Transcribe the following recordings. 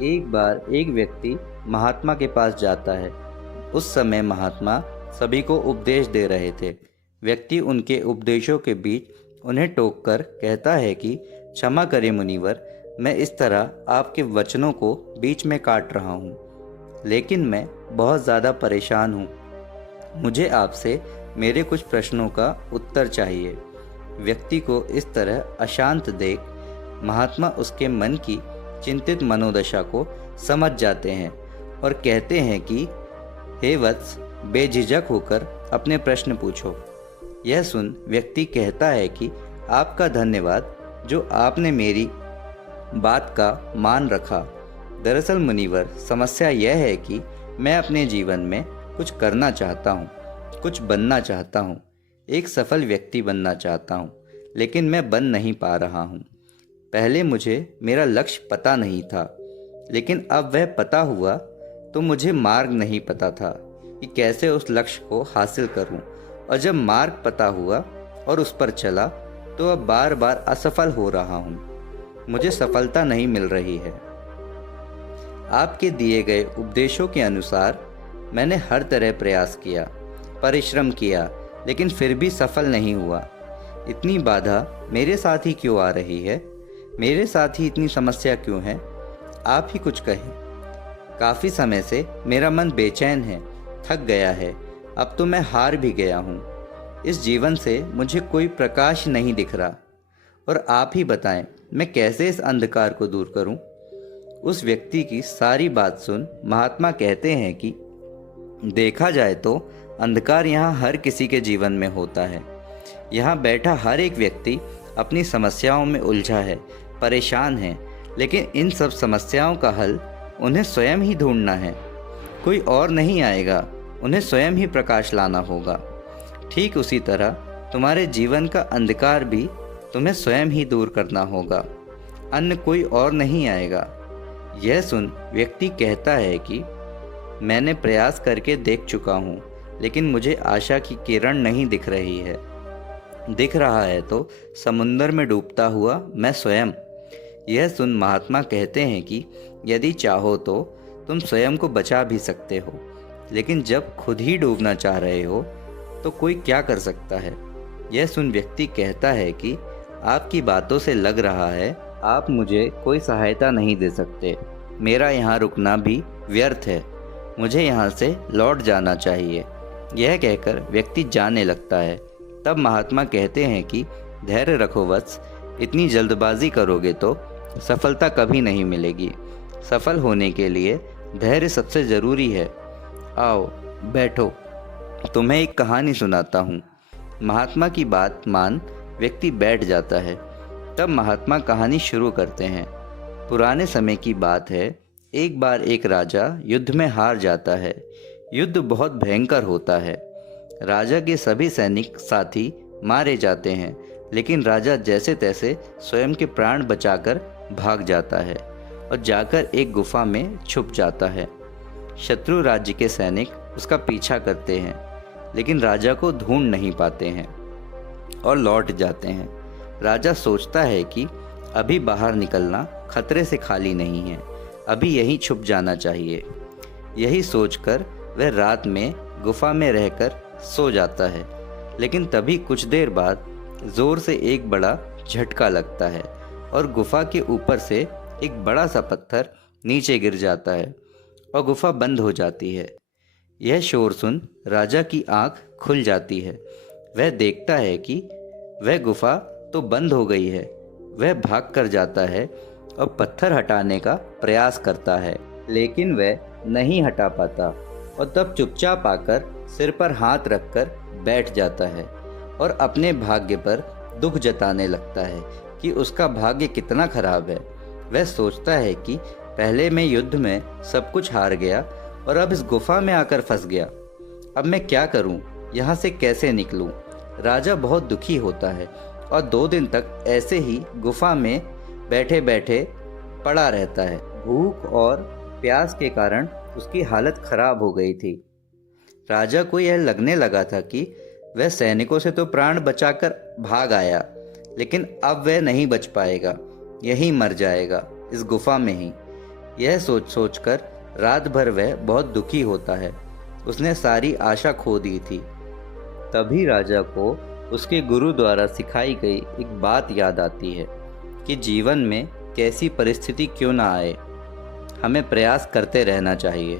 एक बार एक व्यक्ति महात्मा के पास जाता है। उस समय महात्मा सभी को उपदेश दे रहे थे। व्यक्ति उनके उपदेशों के बीच उन्हें टोककर कहता है कि क्षमा करें मुनिवर, मैं इस तरह आपके वचनों को बीच में काट रहा हूँ, लेकिन मैं बहुत ज़्यादा परेशान हूँ। मुझे आपसे मेरे कुछ प्रश्नों का उत्तर चाहिए। व्यक्ति को इस तरह अशांत देख महात्मा उसके मन की चिंतित मनोदशा को समझ जाते हैं और कहते हैं कि हे वत्स, बेझिझक होकर अपने प्रश्न पूछो। यह सुन व्यक्ति कहता है कि आपका धन्यवाद जो आपने मेरी बात का मान रखा। दरअसल मुनिवर, समस्या यह है कि मैं अपने जीवन में कुछ करना चाहता हूँ, कुछ बनना चाहता हूँ, एक सफल व्यक्ति बनना चाहता हूँ, लेकिन मैं बन नहीं पा रहा हूँ। पहले मुझे मेरा लक्ष्य पता नहीं था, लेकिन अब वह पता हुआ तो मुझे मार्ग नहीं पता था कि कैसे उस लक्ष्य को हासिल करूं। और जब मार्ग पता हुआ और उस पर चला तो अब बार बार असफल हो रहा हूं। मुझे सफलता नहीं मिल रही है। आपके दिए गए उपदेशों के अनुसार मैंने हर तरह प्रयास किया, परिश्रम किया, लेकिन फिर भी सफल नहीं हुआ। इतनी बाधा मेरे साथ ही क्यों आ रही है? मेरे साथ ही इतनी समस्या क्यों है? आप ही कुछ कहें। काफ़ी समय से मेरा मन बेचैन है, थक गया है। अब तो मैं हार भी गया हूँ। इस जीवन से मुझे कोई प्रकाश नहीं दिख रहा। और आप ही बताएं, मैं कैसे इस अंधकार को दूर करूं? उस व्यक्ति की सारी बात सुन महात्मा कहते हैं कि देखा जाए तो अंधकार यहाँ हर किसी के जीवन में होता है। यहाँ बैठा हर एक व्यक्ति अपनी समस्याओं में उलझा है, परेशान है, लेकिन इन सब समस्याओं का हल उन्हें स्वयं ही ढूंढना है। कोई और नहीं आएगा, उन्हें स्वयं ही प्रकाश लाना होगा। ठीक उसी तरह तुम्हारे जीवन का अंधकार भी तुम्हें स्वयं ही दूर करना होगा, अन्य कोई और नहीं आएगा। यह सुन व्यक्ति कहता है कि मैंने प्रयास करके देख चुका हूँ, लेकिन मुझे आशा की किरण नहीं दिख रही है। दिख रहा है तो समुंदर में डूबता हुआ मैं स्वयं। यह सुन महात्मा कहते हैं कि यदि चाहो तो तुम स्वयं को बचा भी सकते हो, लेकिन जब खुद ही डूबना चाह रहे हो तो कोई क्या कर सकता है? यह सुन व्यक्ति कहता है कि आपकी बातों से लग रहा है आप मुझे कोई सहायता नहीं दे सकते। मेरा यहाँ रुकना भी व्यर्थ है, मुझे यहाँ से लौट जाना चाहिए। यह कहकर व्यक्ति जाने लगता है। तब महात्मा कहते हैं कि धैर्य रखो वत्स, इतनी जल्दबाजी करोगे तो सफलता कभी नहीं मिलेगी। सफल होने के लिए धैर्य सबसे ज़रूरी है। आओ बैठो, तुम्हें एक कहानी सुनाता हूँ। महात्मा की बात मान व्यक्ति बैठ जाता है। तब महात्मा कहानी शुरू करते हैं। पुराने समय की बात है। एक बार एक राजा युद्ध में हार जाता है। युद्ध बहुत भयंकर होता है। राजा के सभी सैनिक साथी मारे जाते हैं, लेकिन राजा जैसे तैसे स्वयं के प्राण बचाकर भाग जाता है और जाकर एक गुफा में छुप जाता है। शत्रु राज्य के सैनिक उसका पीछा करते हैं, लेकिन राजा को ढूंढ नहीं पाते हैं और लौट जाते हैं। राजा सोचता है कि अभी बाहर निकलना खतरे से खाली नहीं है, अभी यहीं छुप जाना चाहिए। यही सोचकर वह रात में गुफा में रहकर सो जाता है, लेकिन तभी कुछ देर बाद जोर से एक बड़ा झटका लगता है और गुफा के ऊपर से एक बड़ा सा पत्थर नीचे गिर जाता है और गुफा बंद हो जाती है। यह शोर सुन राजा की आंख खुल जाती है। वह देखता है कि वह गुफा तो बंद हो गई है। वह भाग कर जाता है और पत्थर हटाने का प्रयास करता है, लेकिन वह नहीं हटा पाता और तब चुपचाप आकर सिर पर हाथ रखकर बैठ जाता है और अपने भाग्य पर दुख जताने लगता है कि उसका भाग्य कितना खराब है। वह सोचता है कि पहले मैं युद्ध में सब कुछ हार गया और अब इस गुफा में आकर फंस गया। अब मैं क्या करूं? यहाँ से कैसे निकलूं? राजा बहुत दुखी होता है और 2 दिन तक ऐसे ही गुफा में बैठे बैठे पड़ा रहता है। भूख और प्यास के कारण उसकी हालत खराब हो गई थी। राजा को यह लगने लगा था कि वह सैनिकों से तो प्राण बचाकर भाग आया, लेकिन अब वह नहीं बच पाएगा, यहीं मर जाएगा, इस गुफा में ही। यह सोच सोचकर रात भर वह बहुत दुखी होता है। उसने सारी आशा खो दी थी। तभी राजा को उसके गुरु द्वारा सिखाई गई एक बात याद आती है कि जीवन में कैसी परिस्थिति क्यों ना आए, हमें प्रयास करते रहना चाहिए।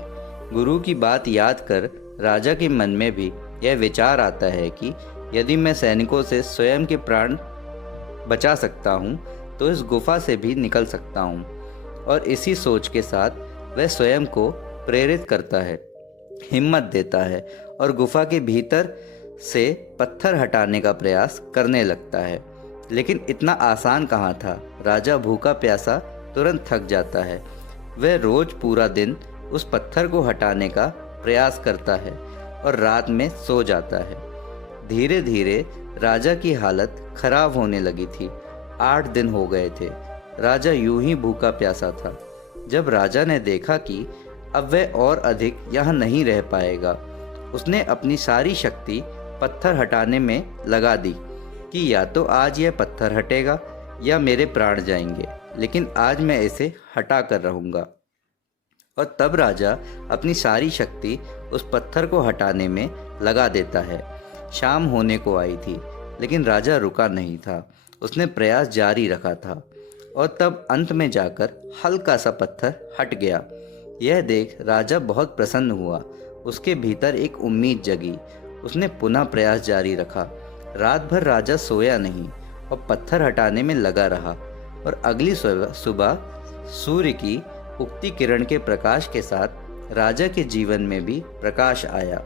गुरु की बात याद कर राजा के मन में भी यह विचार आता है कि यदि मैं सैनिकों से स्वयं के प्राण बचा सकता हूँ तो इस गुफा से भी निकल सकता हूँ। और इसी सोच के साथ वह स्वयं को प्रेरित करता है, हिम्मत देता है और गुफा के भीतर से पत्थर हटाने का प्रयास करने लगता है। लेकिन इतना आसान कहाँ था। राजा भूखा प्यासा तुरंत थक जाता है। वह रोज पूरा दिन उस पत्थर को हटाने का प्रयास करता है और रात में सो जाता है। धीरे धीरे राजा की हालत खराब होने लगी थी। 8 दिन हो गए थे। राजा यूं ही भूखा प्यासा था। जब राजा ने देखा कि अब वह और अधिक यहाँ नहीं रह पाएगा, उसने अपनी सारी शक्ति पत्थर हटाने में लगा दी कि या तो आज यह पत्थर हटेगा या मेरे प्राण जाएंगे, लेकिन आज मैं इसे हटा कर रहूँगा। और तब राजा अपनी सारी शक्ति उस पत्थर को हटाने में लगा देता है। शाम होने को आई थी, लेकिन राजा रुका नहीं था। उसने प्रयास जारी रखा था और तब अंत में जाकर हल्का सा पत्थर हट गया। यह देख राजा बहुत प्रसन्न हुआ। उसके भीतर एक उम्मीद जगी। उसने पुनः प्रयास जारी रखा। रात भर राजा सोया नहीं और पत्थर हटाने में लगा रहा। और अगली सुबह सूर्य की उगती किरण के प्रकाश के साथ राजा के जीवन में भी प्रकाश आया।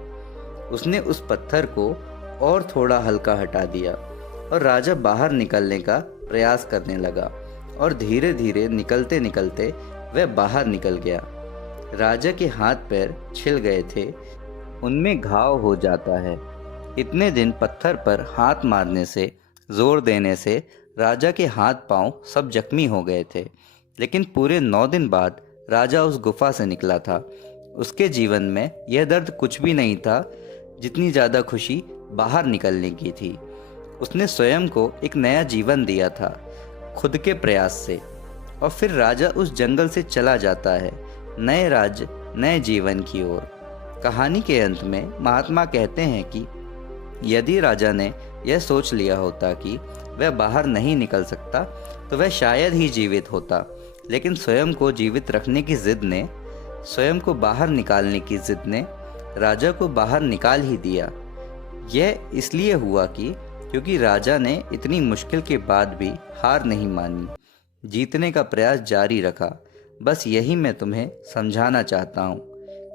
उसने उस पत्थर को और थोड़ा हल्का हटा दिया और राजा बाहर निकलने का प्रयास करने लगा। और धीरे धीरे निकलते निकलते वह बाहर निकल गया। राजा के हाथ पैर छिल गए थे, उनमें घाव हो जाता है। इतने दिन पत्थर पर हाथ मारने से, जोर देने से राजा के हाथ पांव सब जख्मी हो गए थे। लेकिन पूरे 9 दिन बाद राजा उस गुफा से निकला था। उसके जीवन में यह दर्द कुछ भी नहीं था जितनी ज़्यादा खुशी बाहर निकलने की थी। उसने स्वयं को एक नया जीवन दिया था, खुद के प्रयास से। और फिर राजा उस जंगल से चला जाता है, नए राज्य, नए जीवन की ओर। कहानी के अंत में महात्मा कहते हैं कि यदि राजा ने यह सोच लिया होता कि वह बाहर नहीं निकल सकता तो वह शायद ही जीवित होता, लेकिन स्वयं को जीवित रखने की जिद ने, स्वयं को बाहर निकालने की जिद ने राजा को बाहर निकाल ही दिया। यह इसलिए हुआ क्योंकि राजा ने इतनी मुश्किल के बाद भी हार नहीं मानी, जीतने का प्रयास जारी रखा। बस यही मैं तुम्हें समझाना चाहता हूँ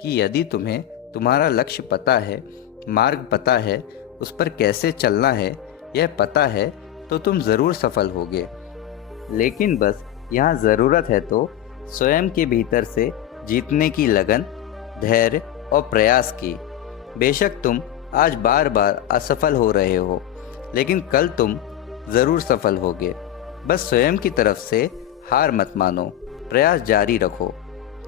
कि यदि तुम्हें तुम्हारा लक्ष्य पता है, मार्ग पता है, उस पर कैसे चलना है यह पता है, तो तुम ज़रूर सफल होगे। लेकिन बस यहाँ ज़रूरत है तो स्वयं के भीतर से जीतने की लगन, धैर्य और प्रयास की। बेशक तुम आज बार बार असफल हो रहे हो, लेकिन कल तुम ज़रूर सफल होगे। बस स्वयं की तरफ से हार मत मानो, प्रयास जारी रखो,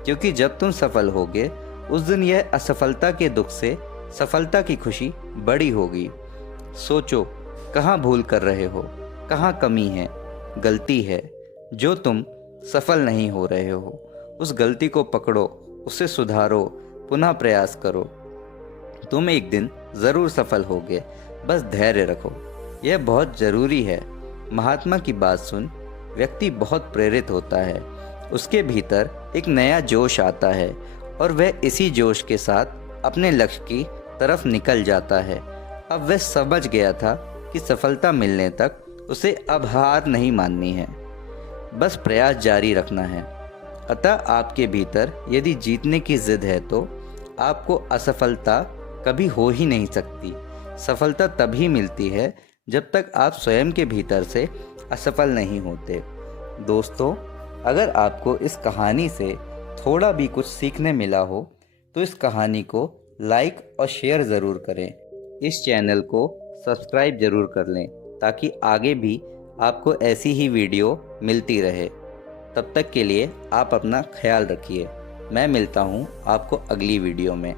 क्योंकि जब तुम सफल होगे उस दिन यह असफलता के दुख से सफलता की खुशी बड़ी होगी। सोचो, कहाँ भूल कर रहे हो, कहाँ कमी है, गलती है जो तुम सफल नहीं हो रहे हो। उस गलती को पकड़ो, उसे सुधारो, पुनः प्रयास करो। तुम एक दिन ज़रूर सफल होगे, बस धैर्य रखो। यह बहुत ज़रूरी है। महात्मा की बात सुन व्यक्ति बहुत प्रेरित होता है। उसके भीतर एक नया जोश आता है और वह इसी जोश के साथ अपने लक्ष्य की तरफ निकल जाता है। अब वह समझ गया था कि सफलता मिलने तक उसे अब हार नहीं माननी है, बस प्रयास जारी रखना है। अतः आपके भीतर यदि जीतने की जिद है तो आपको असफलता कभी हो ही नहीं सकती। सफलता तभी मिलती है जब तक आप स्वयं के भीतर से असफल नहीं होते। दोस्तों, अगर आपको इस कहानी से थोड़ा भी कुछ सीखने मिला हो तो इस कहानी को लाइक और शेयर ज़रूर करें। इस चैनल को सब्सक्राइब ज़रूर कर लें ताकि आगे भी आपको ऐसी ही वीडियो मिलती रहे। तब तक के लिए आप अपना ख्याल रखिए। मैं मिलता हूँ आपको अगली वीडियो में।